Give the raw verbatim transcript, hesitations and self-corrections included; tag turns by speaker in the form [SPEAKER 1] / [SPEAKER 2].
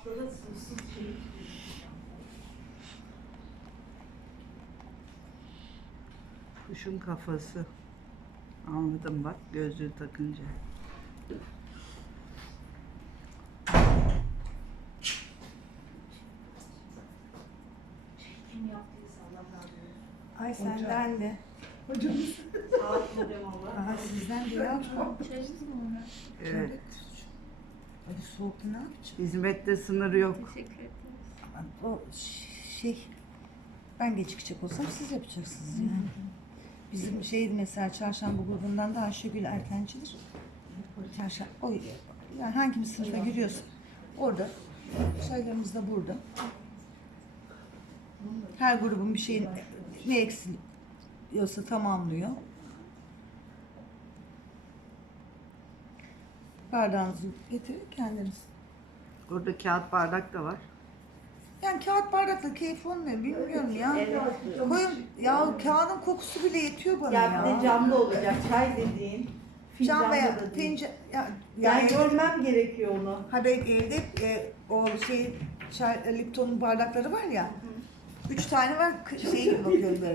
[SPEAKER 1] haftada sınırsız şey.
[SPEAKER 2] Kuşun kafası. Anladım bak gözlüğü takınca.
[SPEAKER 1] Kim yaptıysa Allah razı olsun.
[SPEAKER 3] Ay senden de.
[SPEAKER 1] Hocamız. Sağlık hocam Allah.
[SPEAKER 3] Aha sizden de ya.
[SPEAKER 4] İçeriz mi onu?
[SPEAKER 2] Evet.
[SPEAKER 3] Hadi soğukta ne yapacağım?
[SPEAKER 2] Hizmette sınır yok.
[SPEAKER 4] Teşekkür ederiz.
[SPEAKER 3] O şey, ben geç çıkacak olsam siz yapacaksınız yani. Bizim şey mesela çarşamba grubundan da Ayşegül erkencidir. Çarşamba, o yani hangi bir sınıfa giriyorsun orada, sayılarımız da burada. Her grubun bir şeyin ne eksiliyorsa tamamlıyor. Bardağınızı getirin kendiniz.
[SPEAKER 2] Burada kağıt bardak da var.
[SPEAKER 3] Yani kağıt bardakla keyif olmuyor bilmiyorum ya. Koyun ya kağıdın kokusu bile yetiyor bana ya.
[SPEAKER 1] Ya bir de camda olacak çay dediğin.
[SPEAKER 3] Cam
[SPEAKER 1] Fincanda
[SPEAKER 3] veya
[SPEAKER 1] da değil.
[SPEAKER 3] pencere ya,
[SPEAKER 1] Yani
[SPEAKER 3] yani
[SPEAKER 1] görmem gerekiyor onu.
[SPEAKER 3] ha ben evde e, o şey çay, Lipton'un bardakları var ya. Üç tane var, k- şey gibi bakıyorum böyle.